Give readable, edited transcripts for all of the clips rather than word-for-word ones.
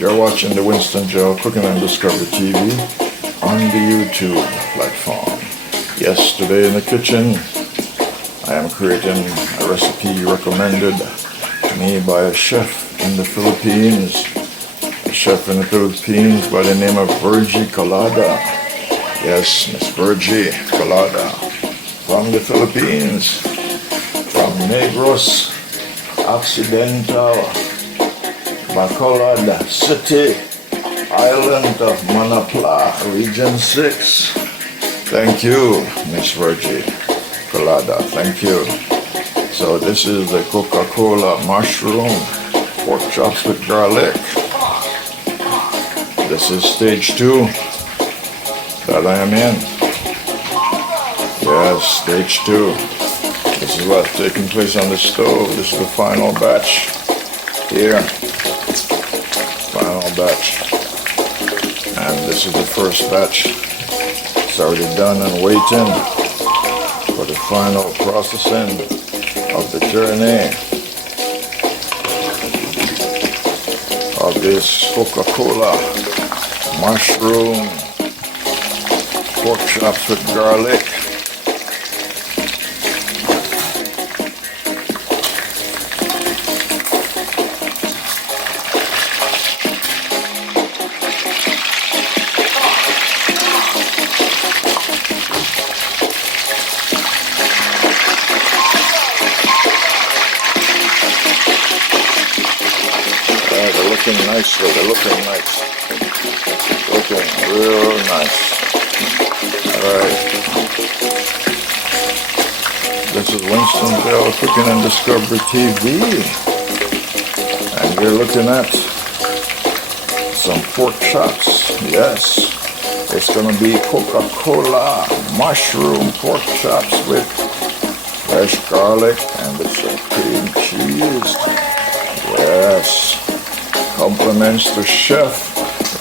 You're watching the Winston Joe Cooking and Discovery TV on the YouTube platform. Yes, today in the kitchen, I am creating a recipe recommended to me by a chef in the Philippines. A chef in the Philippines by the name of Virgie Colada. Yes, Miss Virgie Colada from the Philippines, from Negros Occidental, Bacolod City, Island of Manapla, Region 6. Thank you, Miss Virgie Colada. Thank you. So this is the Coca-Cola mushroom pork chops with garlic. This is stage 2 that I am in. Yes, stage 2. This is what's taking place on the stove. This is the final batch here. Final batch. And this is the first batch. It's already done and waiting for the final processing of the journey of this Coca-Cola mushroom pork chops with garlic. They're looking nice, though. They're looking nice. Looking real nice. Alright. This is Winston Joe Cooking and Discovery TV. And we're looking at some pork chops. Yes. It's going to be Coca-Cola mushroom pork chops with fresh garlic and with some cream cheese. Yes. Compliments to Chef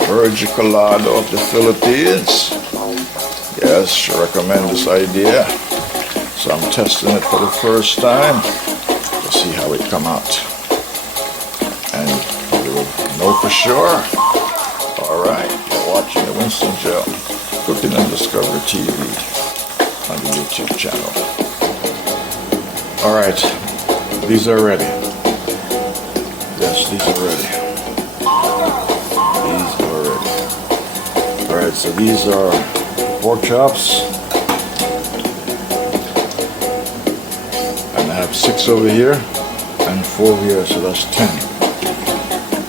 Virgie Colada of the Philippines. Yes, she recommends this idea. So I'm testing it for the first time to see how it come out. And we will know for sure. Alright, you're watching the Winston Joe Cooking and Discovery TV on the YouTube channel. Alright, these are ready. Yes, these are ready. These are ready. Alright, so these are pork chops. And I have 6 over here and 4 here, so that's 10.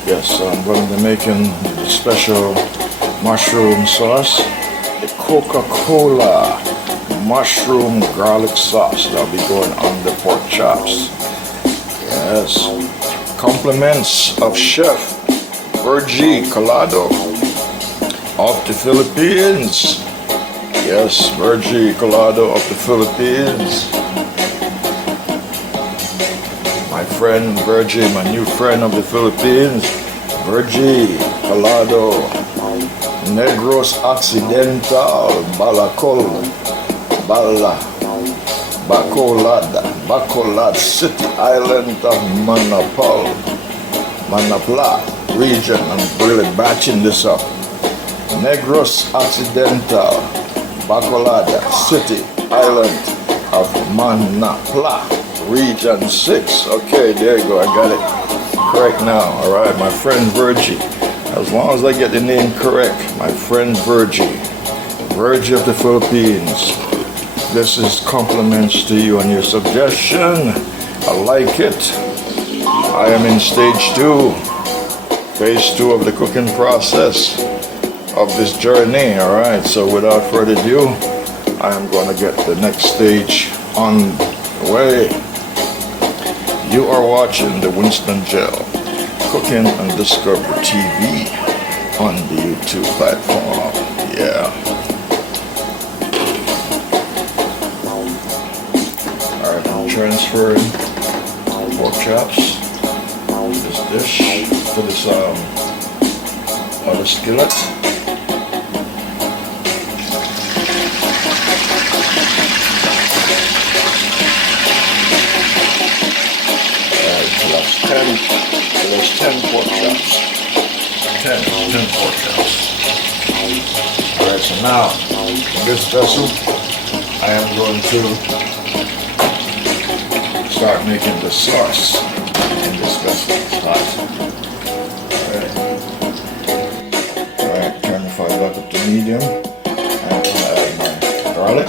Yes, so I'm going to be making the special mushroom sauce. The Coca-Cola mushroom garlic sauce that'll be going on the pork chops. Yes. Compliments of Chef Virgie Colada of the Philippines. Yes, Virgie Colada of the Philippines. My friend Virgie, my new friend of the Philippines, Virgie Colada, Negros Occidental, Bacolod City, Island of Manapla region. I'm really batching this up. Negros Occidental, Bacolod City, Island of Manapla, Region 6. Okay, there you go. I got it correct now. All right, my friend Virgie. As long as I get the name correct, my friend Virgie. Virgie of the Philippines. This is compliments to you on your suggestion. I like it. I am in stage 2, phase 2 of the cooking process of this journey. All right, so without further ado, I am going to get the next stage on the way. You are watching the Winston Joe Cooking and Discovery TV on the YouTube platform. Yeah. Alright, I'm transferring pork chops to this dish, to this other skillet. Alright, so that's 10 pork chops. 10 pork chops. Alright, so now in this vessel I am going to start making the sauce in this vessel. It's hot. Alright, turn the fire back up to medium. I'm going to add my garlic.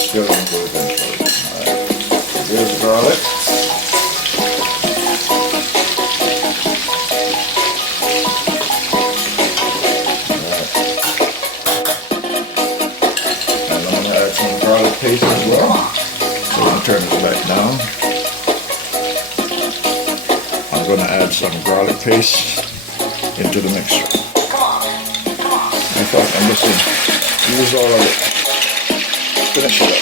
Still going to go eventually. Alright, there's garlic. Garlic paste as well. So I'm going to turn this back down. I'm going to add some garlic paste into the mixture. In fact, I'm just going to use all of it. Finish it up.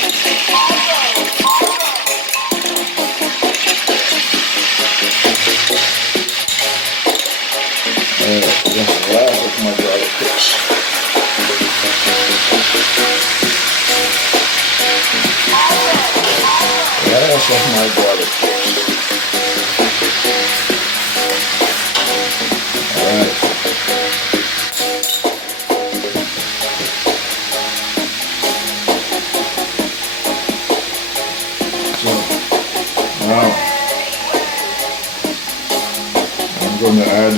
Just the last of my garlic paste. Last of my garlic paste. Alright. So now I'm going to add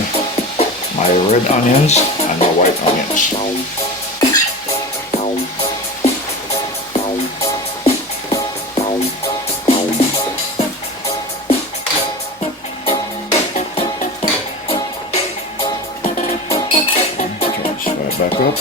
my red onions and my white onions. Back up.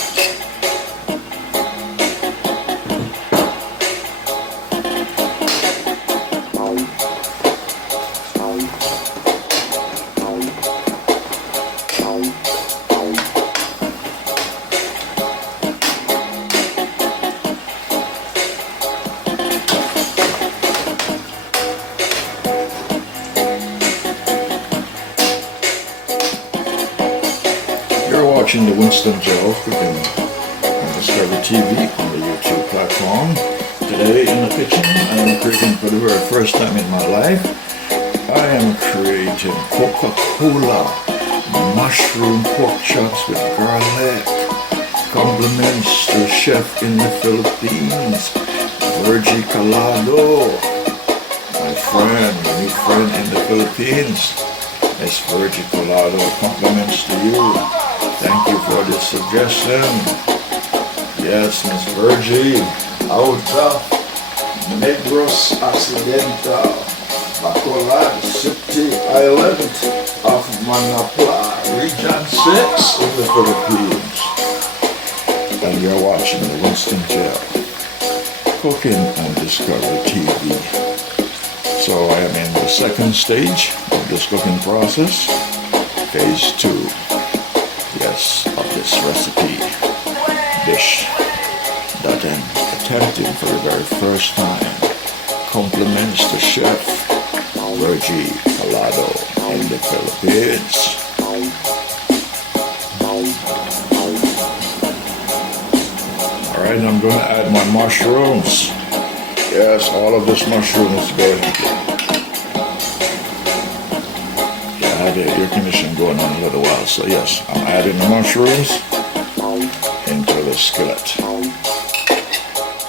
You're watching the Winston Joe cooking on Dicovery TV on the YouTube platform. Today in the kitchen I am creating for the very first time in my life. I am creating Coca-Cola mushroom pork chops with garlic. Compliments to chef in the Philippines, Virgie Calado. My friend, my new friend in the Philippines. Miss Virgie Calado, compliments to you. Thank you for this suggestion. Yes, Miss Virgie, out of Negros Occidental, Bacolod City Island of Manapla, Region 6 in the Philippines. And you're watching the Winston Joe cooking on Dicovery TV. So I am in the second stage of this cooking process, phase 2. Yes, of this recipe dish that I'm attempting for the very first time. Compliments to Chef Virgie Calado in the Philippines. Alright, I'm going to add my mushrooms. Yes, all of this mushroom is good. I had the air conditioning going on a little while, so yes, I'm adding the mushrooms into the skillet,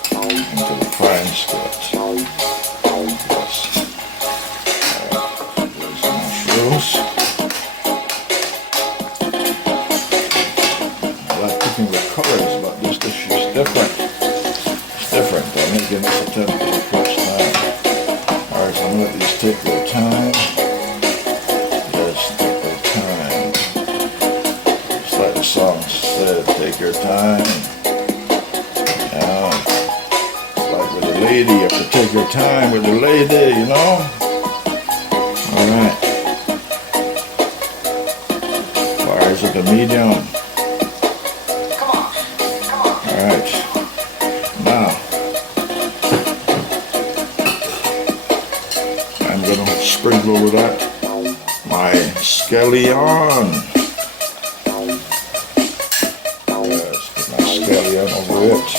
into the frying skillet. Yes. There's the mushrooms. I like cooking with colors, but this dish is different. It's different. I'm making this attempt for the first time. Alright, so I'm going to let these take their time. Song said, take your time. Yeah. It's like with a lady, you have to take your time with the lady, you know? Alright. Fire is at the medium. Alright. Now, I'm going to sprinkle over that my scallion. Scallion over it.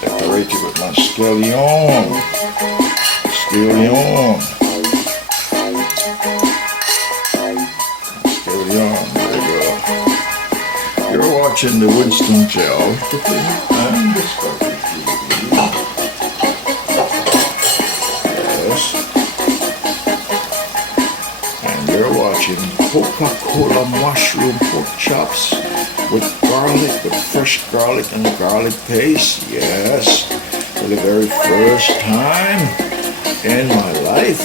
Decorate it with my scallion. Steely on. Steely on. There you go. You're watching the Winston Gel Cooking and Discovery TV. Yes. And you're watching Coca-Cola mushroom pork chops with garlic, with fresh garlic and garlic paste. Yes. For the very first time in my life.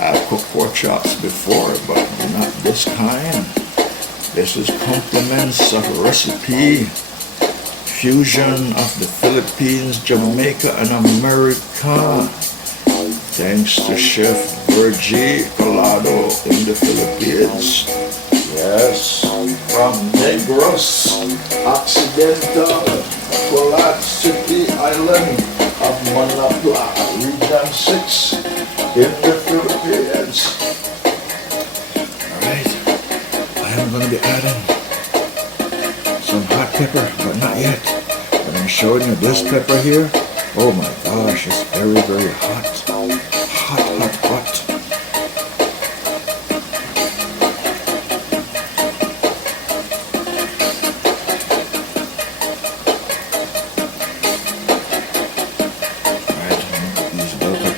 I've cooked pork chops before, but not this kind. This is compliments of recipe, fusion of the Philippines, Jamaica, and America. Thanks to Chef Virgie Colado in the Philippines. Yes, from Negros Occidental, Bacolod City Island of Manila, Region 6 in the Philippines. Alright, I'm going to be adding some hot pepper, but not yet. But I'm showing you this pepper here. Oh my gosh, it's very, very hot. Hot, hot, hot.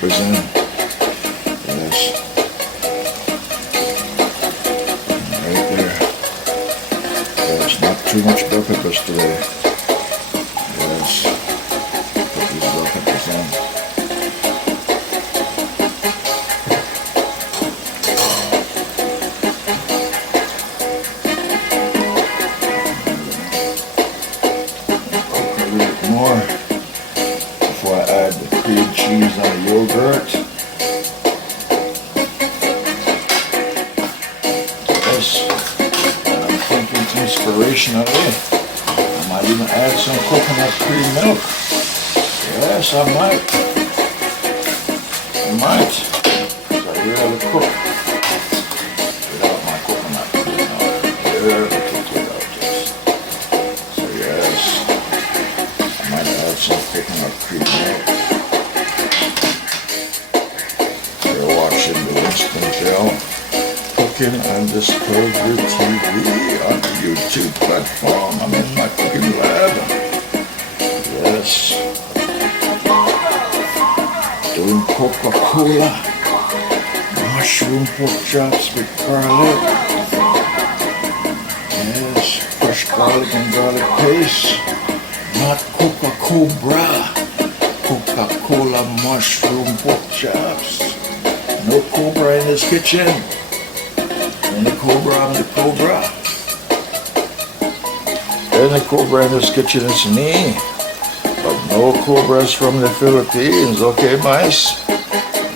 In. Yes. Right there. Yes, not too much bell peppers today. Yes. Put these bell peppers in. A little bit more before I add the cream cheese and the yogurt. Yes, and I'm thinking inspirationally, I might even add some coconut cream milk. Yes, I might. I might. Because I rarely cook without my coconut cream milk. I rarely cook without this. So yes, I might add some coconut cream milk. Watching the Winston Gel Cooking and Discovery TV on the YouTube platform. I'm in my cooking lab. Yes. Doing Coca-Cola mushroom pork chops with garlic. Yes, fresh garlic and garlic paste. Not Coca-Cola. Coca-Cola mushroom pork chops. No cobra in this kitchen. Only cobra, I'm the cobra. The only cobra in this kitchen is me. But no cobras from the Philippines, okay, mice?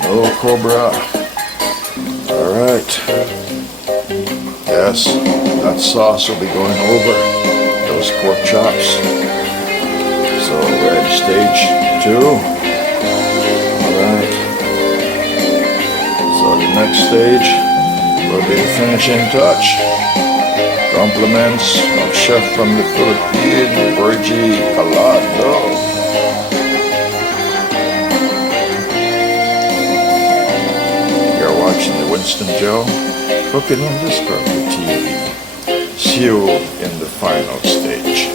No cobra. Alright. Yes, that sauce will be going over those pork chops. So we're at stage 2. Alright. So the next stage will be the finishing touch. Compliments of chef from the Philippines, Virgie Colado. You're watching the Winston Gel Cooking and Discovery TV. See you in the final stage.